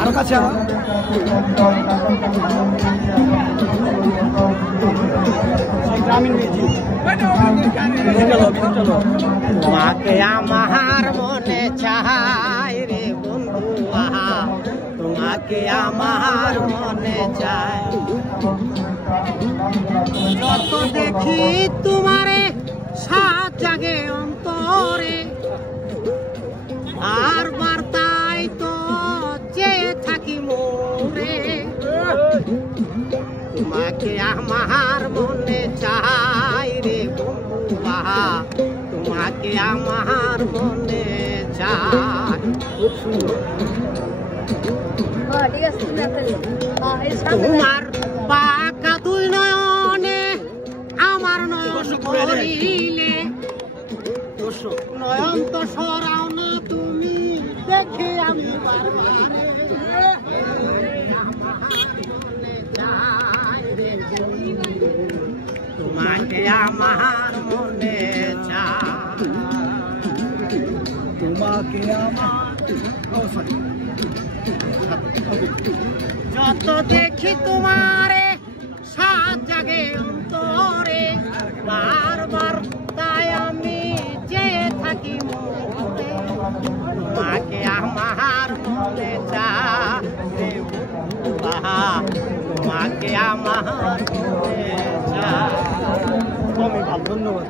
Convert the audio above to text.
আরো কাছে গ্রামীণ মিউজিক তোমাকে আমার মনে চাই রে বন্ধু, তোমাকে আমার মনে চাই। যত দেখি তোমারে সাত জাগে অন্তরে, আর বার্তায় তো চেয়ে থাকি মোরে। তোমাকে আমার মনে চাই রে বন্ধু, তোমাকে আমার মনে চাই। খুব সুন্দর। তোমার বাঁকা দুই নয়নে আমার নয়ন ভরিলে, নয়ন তো সরাও না তুমি দেখে আমি বারবারে। তোমাকে আমার মনে চাই, তোমাকে যত দেখি তোমারে সাত জাগে অন্তরে, বারবার তাই আমি চেয়ে থাকি মোরে। তোমাকে আমার মনে চাই, তোমাকে আমার মনে চাই। ধন্যবাদ।